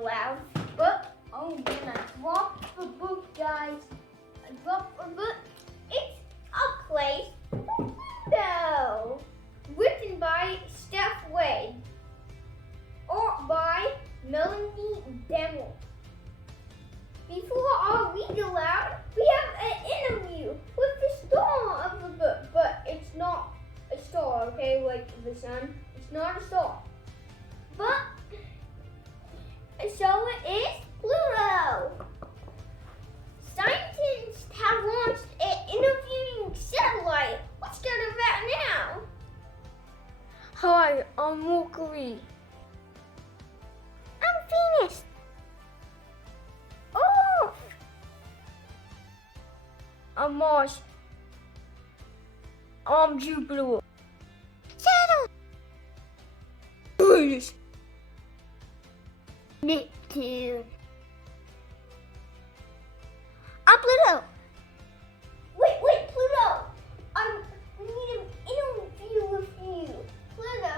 aloud, but I'm gonna drop the book, guys. I dropped the book. It's A Place for Pluto, written by Steph Wade, art by Melanie Demmel. Before I read aloud, we have an interview with the star of the book, but it's not a star, okay, like the sun. It's not a star. But, so it is Pluto. Scientists have launched an interviewing satellite. Let's go to that now. Hi, I'm Mercury. I'm Venus. Earth. I'm Mars. I'm Jupiter. Saturn. Venus. Neptune. I'm Pluto. Wait, Pluto. I need an interview with you. Pluto,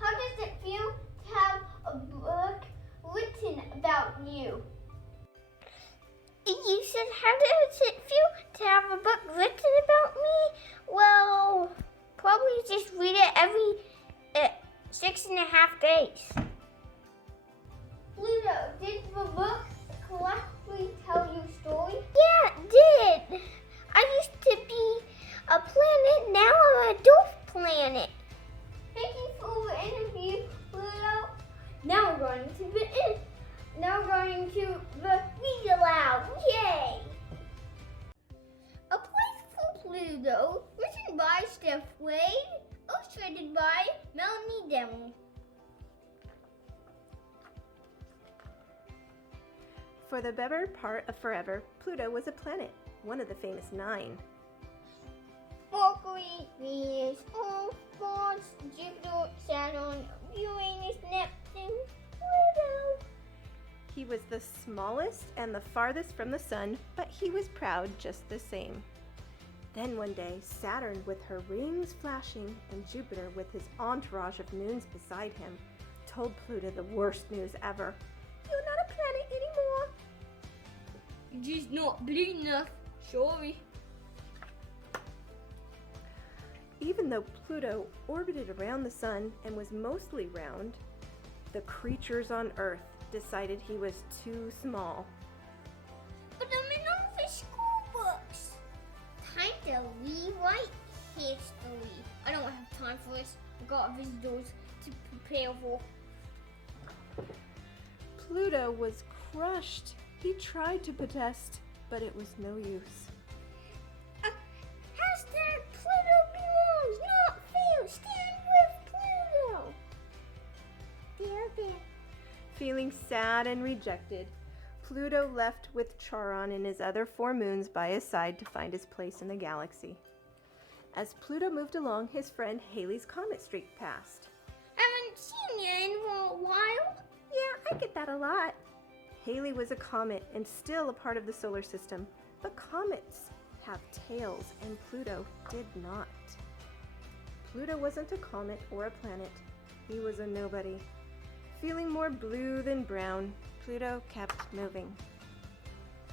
how does it feel to have a book written about you? You said, how does it feel to have a book written about me? Well, probably just read it every 6.5 days. Pluto, did the book correctly tell your story? Yeah, it did. I used to be a planet, now I'm a dwarf planet. Thank you for the interview, Pluto. Now we're going to the read aloud. Yay! A Place for Pluto, written by Steph Wade, illustrated by Melanie Demmel. For the better part of forever, Pluto was a planet, one of the famous 9. Mercury, Venus, Earth, Mars, Jupiter, Saturn, Uranus, Neptune, Pluto. He was the smallest and the farthest from the sun, but he was proud just the same. Then one day, Saturn with her rings flashing and Jupiter with his entourage of moons beside him told Pluto the worst news ever. You're not a planet anymore. You're just not big enough. Sorry. Even though Pluto orbited around the sun and was mostly round, the creatures on Earth decided he was too small. But I'm in all the school books. Time to rewrite history. I don't have time for this. I've got visitors to prepare for. Pluto was crushed. He tried to protest, but it was no use. Hashtag Pluto belongs, not fair. Stand with Pluto. There. Feeling sad and rejected, Pluto left with Charon and his other 4 moons by his side to find his place in the galaxy. As Pluto moved along, his friend Halley's comet streak passed. Haven't seen you in a while. Yeah, I get that a lot. Halley was a comet and still a part of the solar system, but comets have tails and Pluto did not. Pluto wasn't a comet or a planet. He was a nobody. Feeling more blue than brown, Pluto kept moving.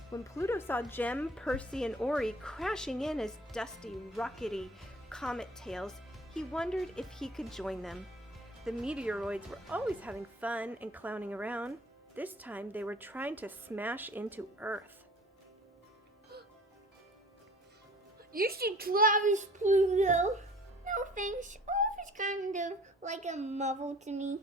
When Pluto saw Jem, Percy, and Ori crashing in as dusty, rockety comet tails, he wondered if he could join them. The meteoroids were always having fun and clowning around. This time they were trying to smash into Earth. You should Travis Pluto. No thanks. Earth is kind of like a mother to me.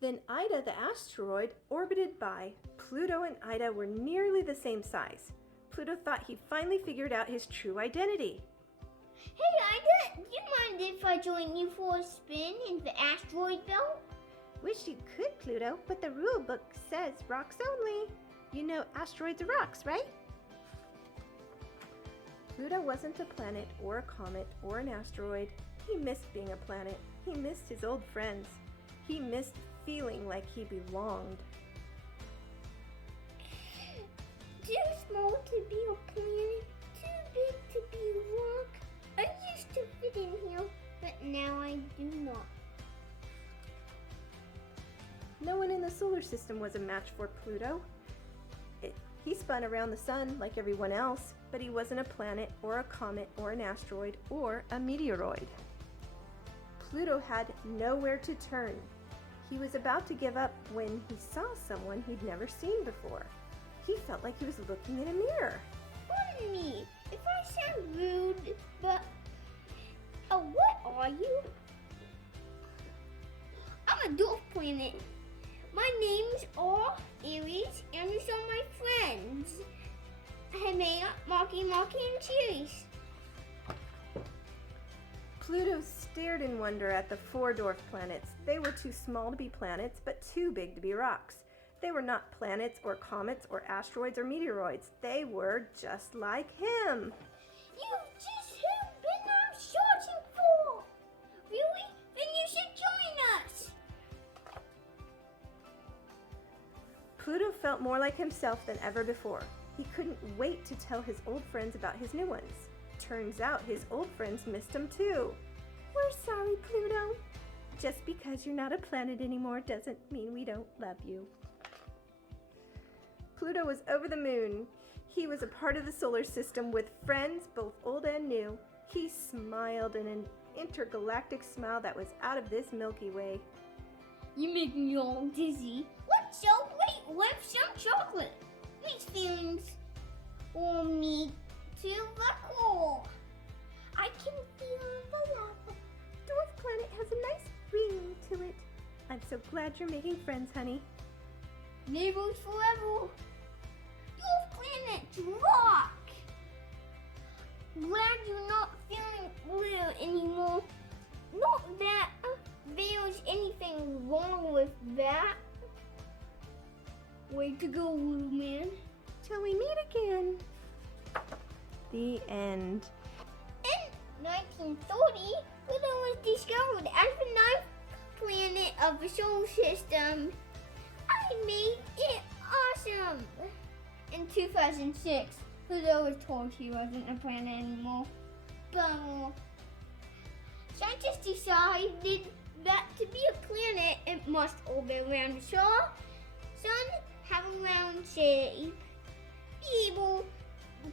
Then Ida the asteroid orbited by. Pluto and Ida were nearly the same size. Pluto thought he finally figured out his true identity. Hey Ida, do you mind if I join you for a spin in the asteroid belt? Wish you could, Pluto, but the rule book says rocks only. You know asteroids are rocks, right? Pluto wasn't a planet or a comet or an asteroid. He missed being a planet. He missed his old friends. He missed feeling like he belonged. Too small to be a planet, too big to be a rock. I used to fit in here, but now I do not. No one in the system was a match for Pluto. He spun around the sun like everyone else, but he wasn't a planet or a comet or an asteroid or a meteoroid. Pluto had nowhere to turn. He was about to give up when he saw someone he'd never seen before. He felt like he was looking in a mirror. Pardon me if I sound rude, but what are you? I'm a dwarf planet. My names are Aries, and these are my friends. Haumea, Maki, and Ceres. Pluto stared in wonder at the 4 dwarf planets. They were too small to be planets, but too big to be rocks. They were not planets or comets or asteroids or meteoroids. They were just like him. You've just who been I'm searching for. Really? Then you should join us. Pluto felt more like himself than ever before. He couldn't wait to tell his old friends about his new ones. Turns out his old friends missed him too. We're sorry, Pluto. Just because you're not a planet anymore doesn't mean we don't love you. Pluto was over the moon. He was a part of the solar system with friends both old and new. He smiled in an intergalactic smile that was out of this Milky Way. You make me all dizzy. Let's celebrate with some chocolate. Makes feelings for me to the core. I can feel the love. Dwarf Planet has a nice ring to it. I'm so glad you're making friends, honey. Neighbors forever. Dwarf Planet rock. Glad you're not feeling blue anymore. Not that there's anything wrong with that. Way to go, little man. Till we meet again. The end. In 1930, Pluto was discovered as the 9th planet of the solar system. I made it awesome! In 2006, Pluto was told he wasn't a planet anymore. Bummer. Scientists decided that to be a planet, it must orbit around the sun, have a round shape, be able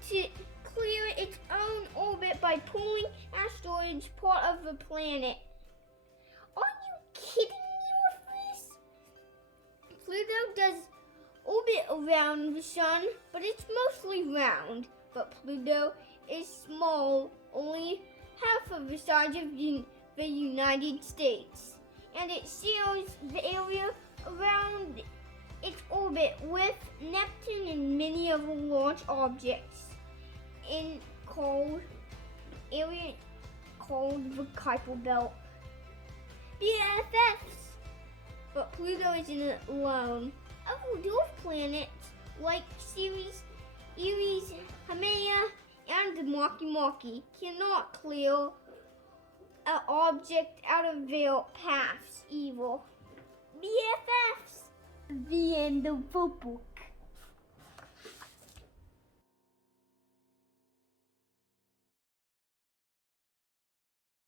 to clear its own orbit by pulling asteroids part of the planet. Are you kidding me with this? Pluto does orbit around the sun, but it's mostly round. But Pluto is small, only half of the size of the United States, and it shares the area around its orbit with Neptune and many other large objects in area called the Kuiper Belt. BFFs! But Pluto isn't alone. Other dwarf planets like Ceres, Aries, Haumea, and Maki cannot clear an object out of their paths either. BFFs! The end of the book.